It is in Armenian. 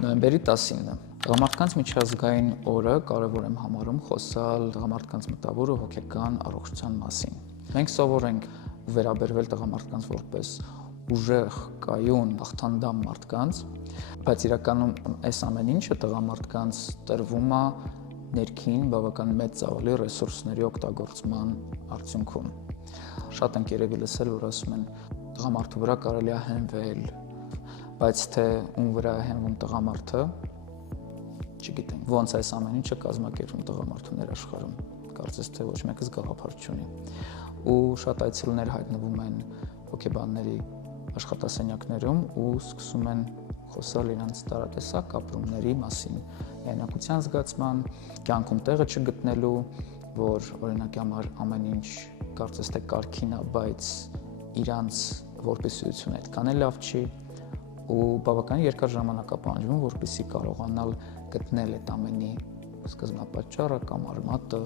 Նոյեմբերի 19-ը Տղամարդկանց միջազգային օրը կարևոր եմ համարում խոսալ տղամարդկանց մտավոր ու հոգեկան առողջության մասին։ Մենք սովոր ենք վերաբերվել տղամարդկանց որպես ուժեղ, կայուն, հաղթանդամ մարդկանց, բայց իրականում այս ամեն ինչը տղամարդկանց տրվում է ներքին բավական մեծ ծավալի ռեսուրսների օգտագործման արդյունքում։ Շատ ենք երևի լսել, որ ասում են տղամարդու վրա կարելի է հենվել, բայց թե ում վրա է հենվում տղամարդը, չգիտենք, ոնց այս ամեն ինչը կազմակերպվում տղամարդու ներաշխարհում, կարծես թե ոչ մեկը գաղափար չունի։ Ու շատ այցելուներ հայտնվում են հոգեբանների աշխատասենյակներում ու սկսում են խոսալ իրենց տարատեսակ ապրումների մասին, միայնակության զգացման, կյանքում տեղը չգտնելու, որ օրինակի համար ամեն ինչ կարծես թե կարգին է, բայց իրանց որպեսությունը այդքան էլ լավ չի ու բավական երկար ժամանակ է պահանջվում, որպեսզի կարողանալ գտնել այդ ամենի սկզբնապատճառը կամ արմատը